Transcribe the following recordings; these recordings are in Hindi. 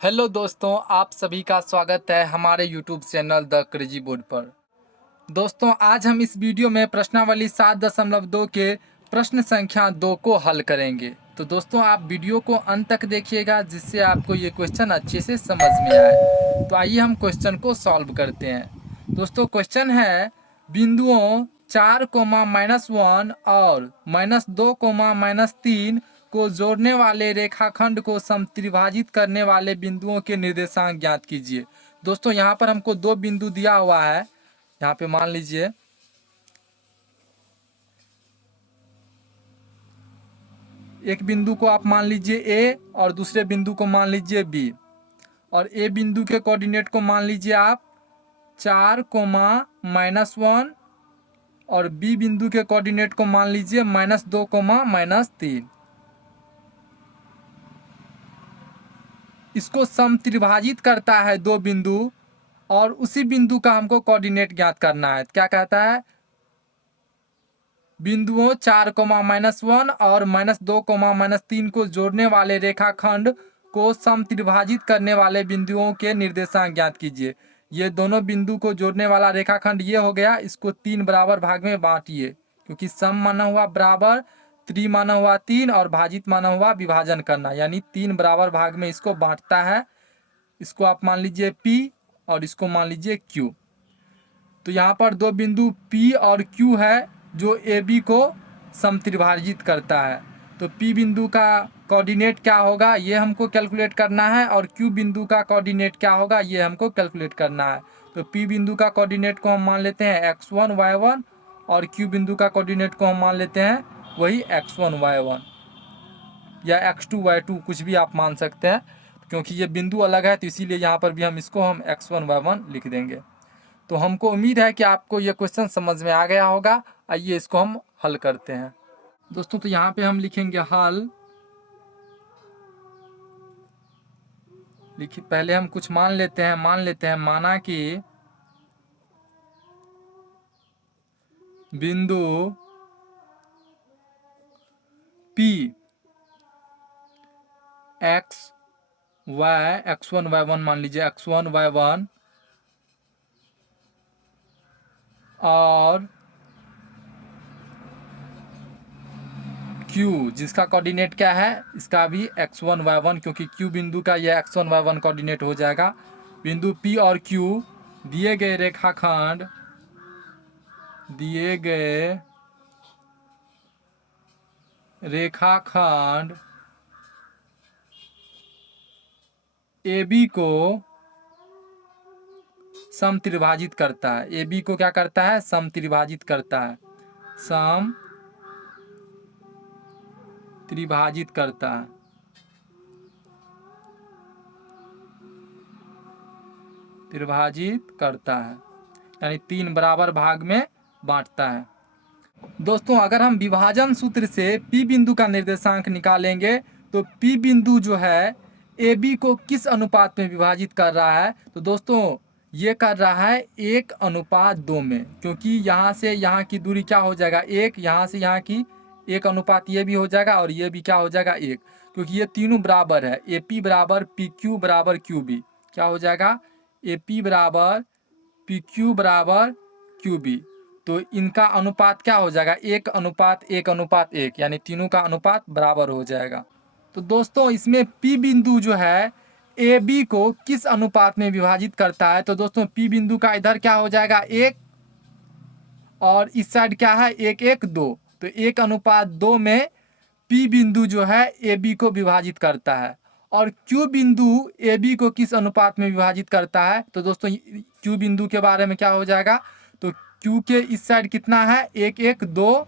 हेलो दोस्तों, आप सभी का स्वागत है हमारे YouTube channel the crazy board पर। दोस्तों, आज हम इस वीडियो में प्रश्नावली 7.2 के प्रश्न संख्या 2 को हल करेंगे। तो दोस्तों, आप वीडियो को अंत तक देखिएगा जिससे आपको ये क्वेश्चन अच्छे से समझ में आए। तो आइए हम क्वेश्चन को सॉल्व करते हैं। दोस्तों, क्वेश्चन है बिंदुओं 4, -1 और -2, -3 को जोड़ने वाले रेखाखंड को समत्रिभाजित करने वाले बिंदुओं के निर्देशांक ज्ञात कीजिए। दोस्तों, यहाँ पर हमको दो बिंदु दिया हुआ है। यहाँ पे मान लीजिए एक बिंदु को आप मान लीजिए ए और दूसरे बिंदु को मान लीजिए बी, और ए बिंदु के कोऑर्डिनेट को मान लीजिए आप 4, -1 और बी बिंदु के कोऑर्डिनेट को मान लीजिए -2, -3। इसको समत्रिभाजित करता है दो बिंदु, और उसी बिंदु का हमको कोऑर्डिनेट ज्ञात करना है। क्या कहता है? बिंदुओं 4, -1 और -2, -3 को जोड़ने वाले रेखाखंड को समत्रिभाजित करने वाले बिंदुओं के निर्देशांक ज्ञात कीजिए। ये दोनों बिंदु को जोड़ने वाला रेखाखंड ये हो गया। इसको 3 बराबर भाग में बांटिए, क्योंकि सम माना हुआ बराबर, त्रि माना हुआ 3 और भाजित माना हुआ विभाजन करना, यानी 3 बराबर भाग में इसको बांटता है। इसको आप मान लीजिए P और इसको मान लीजिए Q। तो यहाँ पर दो बिंदु P और Q है जो AB को समत्रिभाजित करता है। तो P बिंदु का कोऑर्डिनेट क्या होगा ये हमको कैलकुलेट करना है, और Q बिंदु का कोऑर्डिनेट क्या होगा ये हमको कैलकुलेट करना है। तो P बिंदु का कोऑर्डिनेट को हम मान लेते हैं x1 y1, और Q बिंदु का कोऑर्डिनेट को हम मान लेते हैं वही x1 y1 या x2 y2, कुछ भी आप मान सकते हैं। क्योंकि ये बिंदु अलग है तो इसीलिए यहाँ पर भी हम इसको x1 y1 लिख देंगे। तो हमको उम्मीद है कि आपको ये क्वेश्चन समझ में आ गया होगा। आइए इसको हम हल करते हैं। दोस्तों, तो यहाँ पे हम लिखेंगे हल। पहले हम कुछ मान लेते हैं। माना कि बिंदु P x1 y1 मान लीजिए x1 y1 और Q जिसका कोऑर्डिनेट क्या है इसका भी x1 y1, क्योंकि Q बिंदु का यह x1 y1 कोऑर्डिनेट हो जाएगा। बिंदु P और Q दिए गए रेखाखंड AB को समत्रिभाजित करता है। AB को क्या करता है? समत्रिभाजित करता है। समत्रिभाजित करता है। त्रिभाजित करता है, यानी 3 बराबर भाग में बांटता है। दोस्तों, अगर हम विभाजन सूत्र से P बिंदु का निर्देशांक निकालेंगे तो P बिंदु जो है AB को किस अनुपात में विभाजित कर रहा है? तो दोस्तों, ये कर रहा है 1:2 में, क्योंकि यहाँ से यहाँ की दूरी क्या हो जाएगा 1, यहाँ से यहाँ की 1 अनुपात ये भी हो जाएगा और ये भी क्या हो जाएगा 1, क्योंकि ये तीनों बराबर है। AP बराबर PQ बराबर QB क्या हो जाएगा? AP बराबर PQ बराबर QB। तो इनका अनुपात क्या हो जाएगा? 1:1:1, यानी तीनों का अनुपात बराबर हो जाएगा। तो दोस्तों, इसमें P बिंदु जो है AB को किस अनुपात में विभाजित करता है? तो दोस्तों, P बिंदु का इधर क्या हो जाएगा 1, और इस साइड क्या है 1:1:2। तो 1:2 में P बिंदु जो है AB को विभाजित करता है। और Q बिंदु AB को किस अनुपात में विभाजित करता है? तो दोस्तों, Q बिंदु के बारे में क्या हो जाएगा? तो Q के इस साइड कितना है 1:1:2,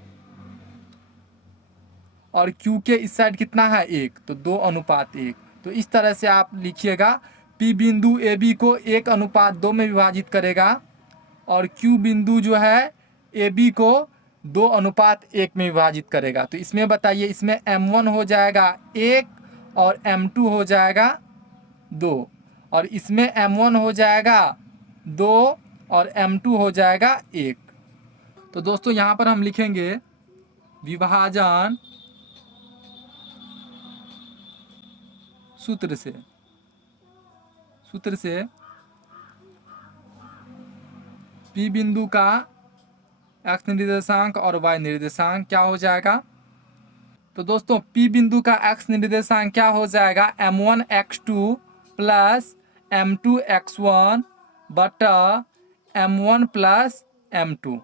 और Q के इस साइड कितना है 1, तो 2:1। तो इस तरह से आप लिखिएगा, P बिंदु AB को 1:2 में विभाजित करेगा, और Q बिंदु जो है AB को 2:1 में विभाजित करेगा। तो इसमें बताइए, इसमें M1 हो जाएगा 1 और M2 हो जाएगा 2, और इसमें M1 हो जाएगा 2 और M2 हो जाएगा 1। तो दोस्तों, यहाँ पर हम लिखेंगे विभाजन सूत्र से सूत्र से P बिंदु का x निर्देशांक और y निर्देशांक क्या हो जाएगा? तो दोस्तों P बिंदु का x निर्देशांक क्या हो जाएगा? m1 x2 plus m2 x1 बटा m1 plus m2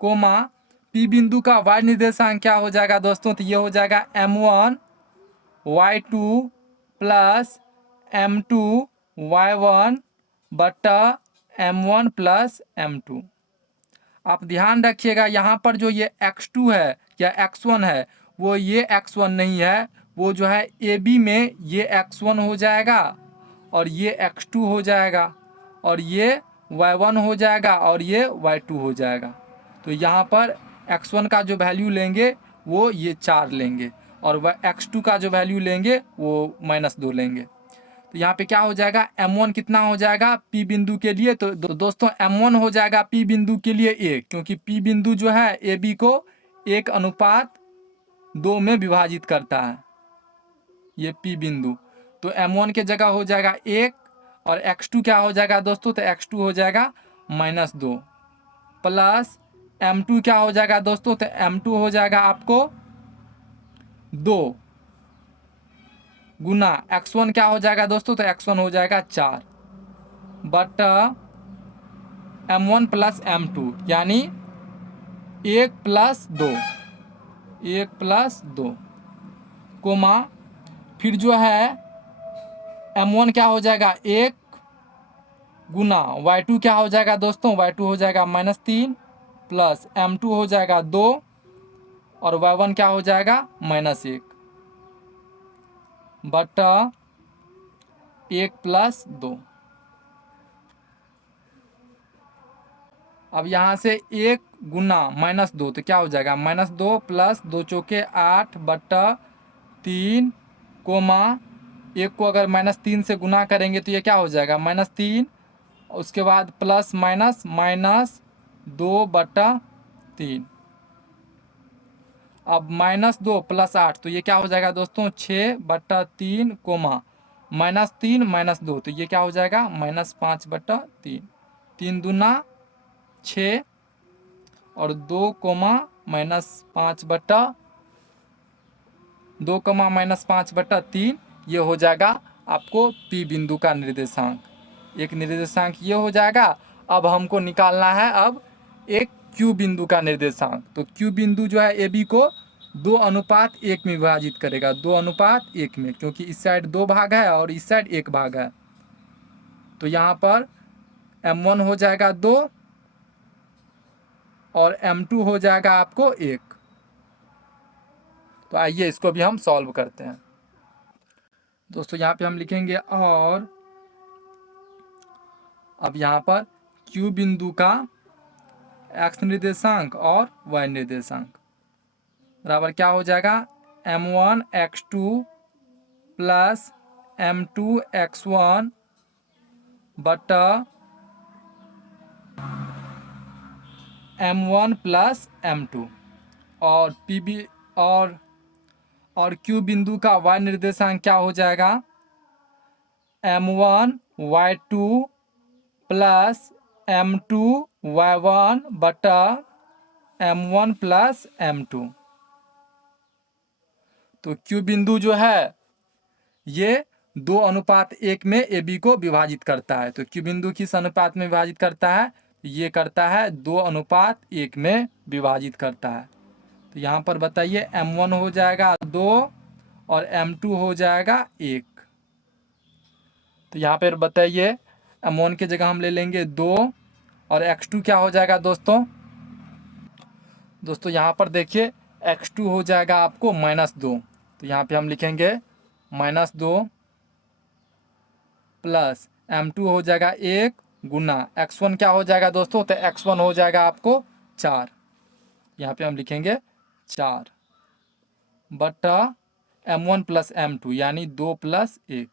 coma P बिंदु का y निर्देशांक क्या हो जाएगा दोस्तों? तो ये हो जाएगा m1 y2 plus m2 y1 बटा m1 प्लस m2। आप ध्यान रखिएगा यहाँ पर जो ये x2 है या x1 है वो ये x1 नहीं है, वो जो है AB में ये x1 हो जाएगा और ये x2 हो जाएगा और ये y1 हो जाएगा और ये y2 हो जाएगा। तो यहाँ पर x1 का जो वैल्यू लेंगे वो ये 4 लेंगे और x2 का जो वैल्यू लेंगे वो -2 लेंगे। तो यहाँ पे क्या हो जाएगा? m1 कितना हो जाएगा P बिंदु के लिए? तो दोस्तों m1 हो जाएगा P बिंदु के लिए 1, क्योंकि P बिंदु जो है AB को 1:2 में विभाजित करता है, ये P बिंदु। तो m1 के जगह हो जाएगा 1 और x2 क्या हो जाएगा दोस्तों? तो x2 हो जाएगा -2 प्लस m2 क्या हो जाएगा दोस्तों? तो m2 हो जाएगा आपको 2 गुना x1 क्या हो जाएगा दोस्तों? तो x1 हो जाएगा 4 बटा m1 प्लस m2 यानी 1 प्लस 2 कोमा फिर जो है m1 क्या हो जाएगा 1 गुना y2 क्या हो जाएगा दोस्तों? y2 हो जाएगा -3 प्लस m2 हो जाएगा 2 और y1 क्या हो जाएगा? -1 बटा 1 प्लस 2। अब यहाँ से 1 गुना -2 तो क्या हो जाएगा? -2 प्लस 2 चौके 8 बटा 3 कोमा 1 को अगर -3 से गुना करेंगे तो ये क्या हो जाएगा? -3 उसके बाद प्लस -2 बटा 3। अब -2 प्लस 8 तो ये क्या हो जाएगा दोस्तों? 6 बटा 3 कोमा -3 -2 तो ये क्या हो जाएगा? -5 बटा 3। 3 दूना 6 और 2 कोमा -5 बटा 2 कोमा -5 बटा 3 ये हो जाएगा आपको P बिंदु का निर्देशांक। एक निर्देशांक ये हो जाएगा। अब हमको निकालना है अब एक Q बिंदु का निर्देशांक। तो Q बिंदु जो है AB को 2:1 में विभाजित करेगा, 2:1 में, क्योंकि इस साइड 2 भाग है और इस साइड 1 भाग है। तो यहाँ पर m1 हो जाएगा 2 और m2 हो जाएगा आपको 1। तो आइए इसको भी हम सॉल्व करते हैं। दोस्तों यहाँ पे हम लिखेंगे और अब यहाँ पर Q बिंदु का x निर्देशांक और y निर्देशांक बराबर क्या हो जाएगा? m1 x2 plus m2 x1 बटा m1 प्लस m2 और और Q बिंदु का y निर्देशांक क्या हो जाएगा? m1 y2 plus m2 y1 बटा m1 प्लस m2। तो Q बिंदु जो है ये 2:1 में AB को विभाजित करता है। तो Q बिंदु किस अनुपात में विभाजित करता है? ये करता है 2:1 में विभाजित करता है। तो यहाँ पर बताइए m1 हो जाएगा 2 और m2 हो जाएगा 1। तो यहाँ पर बताइए m1 की जगह हम ले लेंगे 2 और x2 क्या हो जाएगा दोस्तों? दोस्तों यहाँ पर देखिए x2 हो जाएगा आपको -2। तो यहाँ पे हम लिखेंगे -2 प्लस m2 हो जाएगा 1 गुना x1 क्या हो जाएगा दोस्तों? तो x1 हो जाएगा आपको 4। यहाँ पे हम लिखेंगे 4 बटा m1 प्लस m2 यानी 2 प्लस 1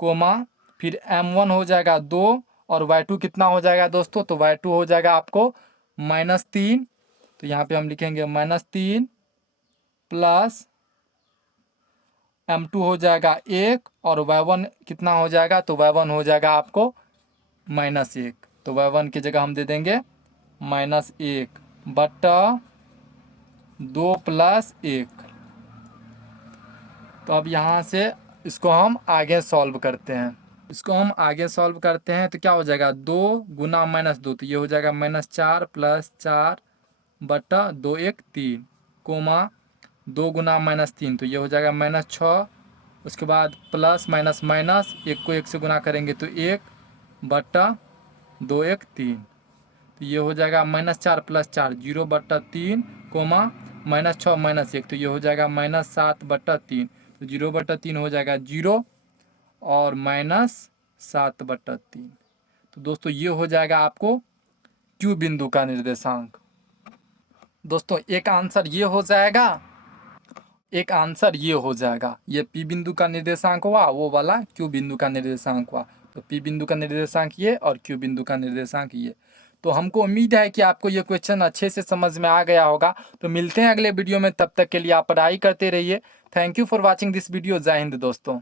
कोमा फिर m1 हो जाएगा 2 और y2 कितना हो जाएगा दोस्तों? तो y2 हो जाएगा आपको -3। तो यहाँ पे हम लिखेंगे -3 प्लस m2 हो जाएगा 1 और y1 कितना हो जाएगा, तो y1 हो जाएगा आपको -1। तो y1 की जगह हम दे देंगे -1 बटा 2 + 1। तो अब यहाँ से इसको हम आगे सॉल्व करते हैं। इसको हम आगे सॉल्व करते हैं तो क्या हो जाएगा, 2 गुना -2, तो ये हो जाएगा -4 + 4 बटा 2 1 3 कोमा 2 गुना -3, तो ये हो जाएगा -6। उसके बाद प्लस माइनस माइनस, एक को 1 से गुना करेंगे तो 1 बटा 2 1 3, तो ये हो जाएगा -4 + 4 0 बटा 3 कोमा -6 -1, तो ये हो जाएगा -7 बटा 3, तो 0 बटा 3 हो जाएगा 0 और -7 बटा 3। तो दोस्तों ये हो जाएगा आपको क्यू बिंदु का निर्देशांक। दोस्तों एक आंसर ये हो जाएगा, एक आंसर ये हो जाएगा, ये पी बिंदु का निर्देशांक हुआ, वो वाला क्यू बिंदु का निर्देशांक हुआ। तो पी बिंदु का निर्देशांक ये और क्यू बिंदु का निर्देशांक ये। तो हमको उम्मीद है कि आपको ये क्वेश्चन अच्छे से समझ में आ गया होगा। तो मिलते हैं अगले वीडियो में, तब तक के लिए आप पढ़ाई करते रहिए। Thank you for watching this video. जय हिंद दोस्तों।